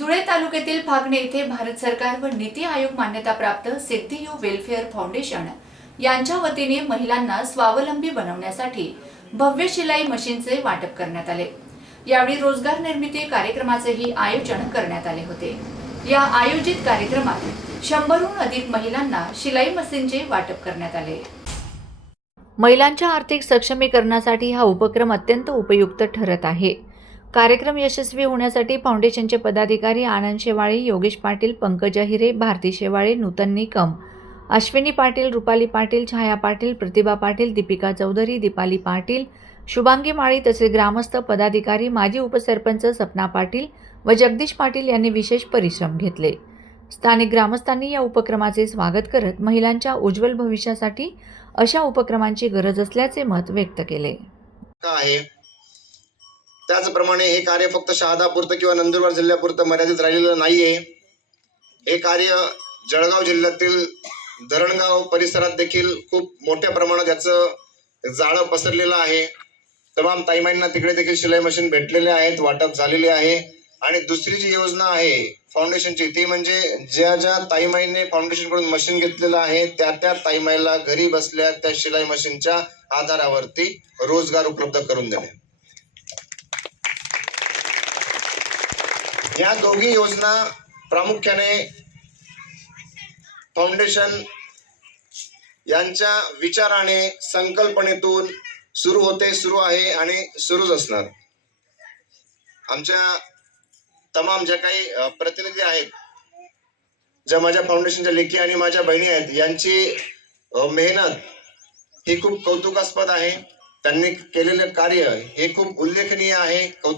धुळे तालुक्यातील भागणे येथे भारत सरकार व नीती आयोग मान्यताप्राप्त सिद्धी यू वेलफेअर फाउंडेशन यांच्या वतीने महिलांना स्वावलंबी बनवण्यासाठी भव्य शिलाई मशीनचे वाटप करण्यात आले. यावेळी रोजगार निर्मिती कार्यक्रमाचेही आयोजन करण्यात आले होते. या आयोजित कार्यक्रमात शंभरहून अधिक महिलांना शिलाई मशीनचे वाटप करण्यात आले. महिलांच्या आर्थिक सक्षमीकरणासाठी हा उपक्रम अत्यंत उपयुक्त ठरत आहे. कार्यक्रम यशस्वी होण्यासाठी फाउंडेशनचे पदाधिकारी आनंद शेवाळे योगेश पाटील पंकजा हिरे भारती शेवाळे नूतन निकम अश्विनी पाटील रुपाली पाटील छाया पाटील प्रतिभा पाटील दीपिका चौधरी दीपाली पाटील शुभांगी माळी तसेच ग्रामस्थ पदाधिकारी माजी उपसरपंच सपना पाटील व जगदीश पाटील यांनी विशेष परिश्रम घेतले. स्थानिक ग्रामस्थांनी या उपक्रमाचे स्वागत करत महिलांच्या उज्ज्वल भविष्यासाठी अशा उपक्रमांची गरज असल्याचे मत व्यक्त केले. आहे. त्याचप्रमाणे हे कार्य फक्त शहादापुरतं किंवा नंदुरबार जिल्ह्यापुरतं मर्यादित राहिलेलं नाहीये. हे कार्य जळगाव जिल्ह्यातील धरणगाव परिसरात देखील खूप मोठ्या प्रमाणात याचं जाळं पसरलेलं आहे. तमाम ताईमाईंना तिकडे देखील शिलाई मशीन भेटलेले आहेत वाटप झालेले आहे. आणि दुसरी जी योजना आहे फाउंडेशनची ती म्हणजे ज्या ज्या ताईमाईने फाउंडेशनकडून मशीन घेतलेलं आहे त्या त्या ताईमाईला घरी बसल्या त्या शिलाई मशीनच्या आधारावरती रोजगार उपलब्ध करून देणे. या दोघी योजना प्रामुख्याने फाउंडेशन यांच्या विचाराने संकल्पनेतून सुरू होते सुरू आहे आणि सुरूच असणार. आमच्या तमाम ज्या काही प्रतिनिधी आहेत ज्या माझ्या फाउंडेशनच्या लेखी आणि माझ्या बहिणी आहेत यांची मेहनत ही खूप कौतुकास्पद आहे. त्यांनी केलेले कार्य हे खूप उल्लेखनीय आहे. कौतुक